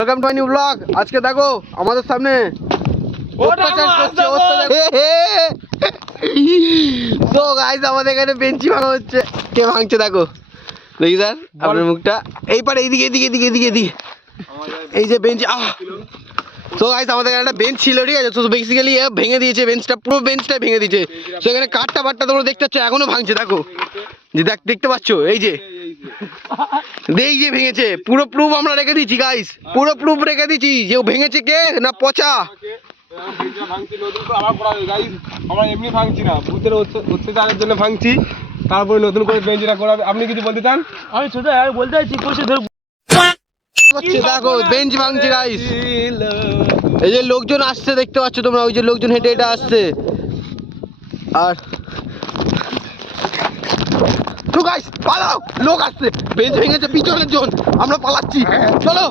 Welcome to my new blog. আজকে দেখো আমাদের সামনে তো গাইস আমাদের এখানে বেঞ্চি ভাঙা হচ্ছে। কে ভাঙছে দেখো, দেখি স্যার আপনার মুখটা এই পারে, এইদিকে এদিকে এদিকে এদিকে এদিকে এই যে বেঞ্চ। তো গাইস আমাদের এখানে একটা বেঞ্চ ছিল, ঠিক আছে? তো বেসিক্যালি ভেঙে দিয়েছে বেঞ্চটা, পুরো বেঞ্চটা ভেঙে দিয়েছে। তো এখানে কাঠটা বাটটা তোমরা দেখতে পাচ্ছ এখনো ভাঙছে, দেখো যে দেখতে পাচ্ছ এই যে এই যে ভেঙেছে। পুরো প্রুফ আমরা রেখে দিয়েছি গাইস, পুরো প্রুফ রেখে দিয়েছি যে ও ভেঙেছে কে না পচা। আমরা এমনি ভাঙছি না, ভূতের অত্যাচারের জন্য ভাঙছি, তারপরে নতুন করে বেঞ্চটা করাবে। আপনি কিছু বলতে চান? আমি ছোট বলতে চাইছি দেখো বেঞ্চ ভাঙছে গাইস, এই যে লোকজন আসছে দেখতে পাচ্ছ তোমরা, ওই যে লোকজন হেঁটে হেঁটে আসছে। আর তো গাইস পালাও, লোক আসছে, বেঞ্চ ভেঙেছে পিছনের জন, আমরা পালাচ্ছি, চলো।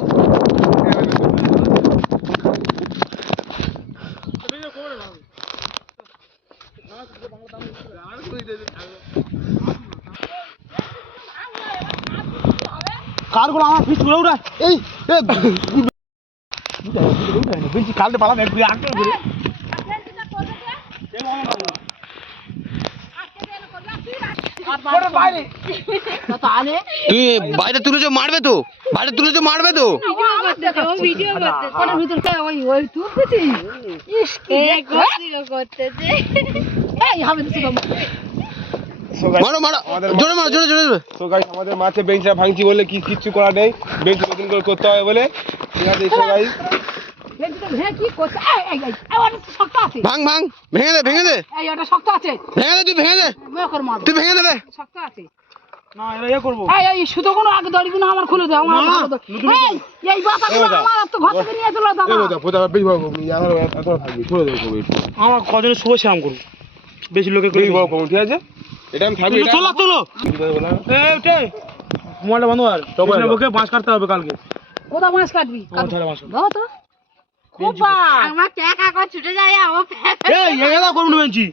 কারগুলো আমার পিছ করে উঠা এই বেঞ্চি কালতে পালাম একটু আগে করে তুই বাইরে তুলেছো মারবে তো, বাইরে তুলেছো মারবে তো। মারো মারো, জোরে মারো, জোরে জোরে জোরে। তো গাইস আমাদের মাঠে বেঞ্চটা ভাঙছি বলে কিচ্ছু করা নেই, বেঞ্চ নতুন করে করতে হবে বলে, ঠিক আছে? তো গাইস ভাঙ ভাঙ, ভেঙে দে ভেঙে দে, ভেঙে দে, তুই ভেঙে দে, তুই ভেঙে দে। না এরা ইয়ে করবো আগে দড়ি গুলো আমার খুলে দাও, আমার এই বাতাগুলো আমার তো ঘর থেকে নিয়ে চলো দাদা। আমার কদিন শুভ শ্যাম করবো, বেশি লোকে করে ঠিক আছে, এটা আমি থাকবি। চলো চলো মোবাইলটা বন্ধ আর ওকে বাঁশ কাটতে হবে কালকে। কোথা মাছ কাটবি? আমার ধারে বাঁশ কাটবো। দাও তো খুব আমার টাকা কর ছুটে যায় আমার এই এরা করুন বেঞ্চি